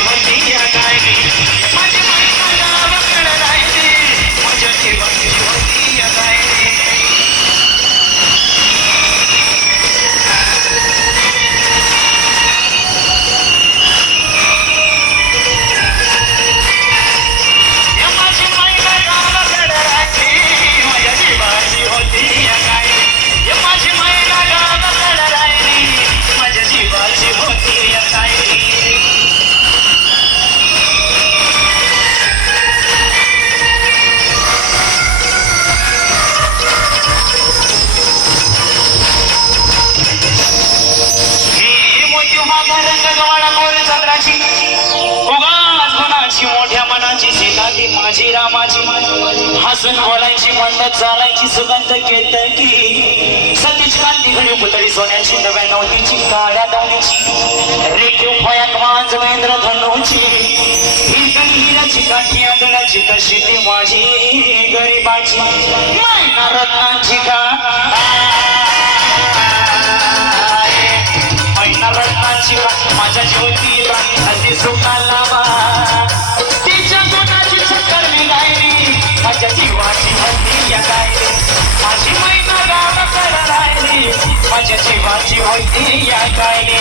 होती या गायली माझी मैना गावाकडे राहिली माझ्या जीवाची होती या गायली मोठ्या मनाची सीताती माझी रामाची हसून बोलायची मंदत चालायची सुगंध केतकी सतीच कांती घडी पुतळी सोन्याची नव्या नवतीची काळ्या दावणीची रेखीव फयाक मांज महेंद्र धनुची ही हिराची काठी आंधळाची कशी ती माझी गरीबाची मैना रत्नांची का मैना रत्नांची का माझ्या जीवती राणी हसी सुखाला माझ्या जीवाची होती या गायली माझी मैना गावाकडे राहिली माझ्या जीवाची होती या गायली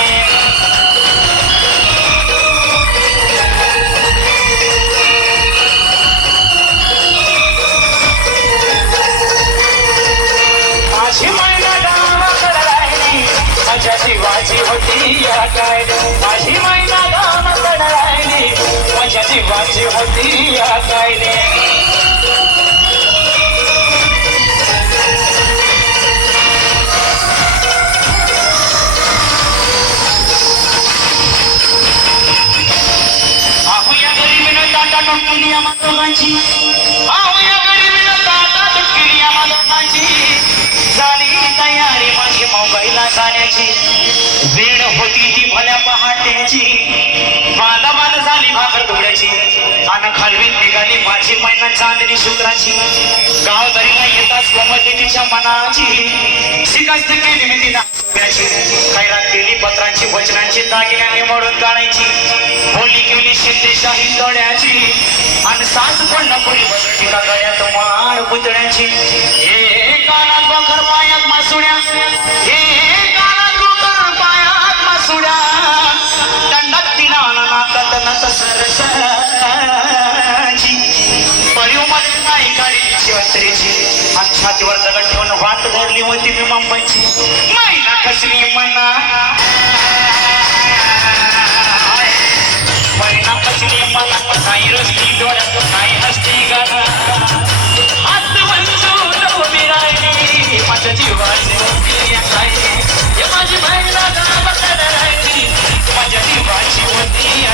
माझी मैना गावाकडे राहिली माझ्या जीवाची होती या गायली माझी मैना गावाकडे राहिली माझ्या जीवाची होती या गायली दुनिया मातोबांची आहोया गरीबीला ताटात किरिया मातोबांची झाली तयारी माझी मुंबईला जाण्याची वेळ होती ती भल्या पहाटेची बांधाबांध झाली भाकर तुकड्याची आणि खालवीत निघाली माझी मैना चांदणी शुक्राची गाव दरीला येताच कोमलली तिच्या मनाची शिकास्त केली मी ती नाचण्याची खैरात केली पत्रांची वचनांची दागिन्याने मोडून काढायची बोली केली शिंदेशाही तोड्याची आणि सास पण नकोरी बसली का गळ्यात माळ पुतळ्याची हे कानात बखर पायात मासुड्या हे कानात बखर पायात मासुड्या दंडात तिला नाकात नत सरसाची परिव मध्ये नाही काढली शिवंतरीची आणि छातीवर दगड ठेवून वाट धरली होती मी मुंबईची मैना कसली म्हणा मैना कसली मला नाही रस्ती डोळ्यात नाही हसती गाणं हात मंजूर उभी राहिली माझ्या जीवाची होती या गायली माझी मैना गावाकडे राहिली माझ्या जीवाची होती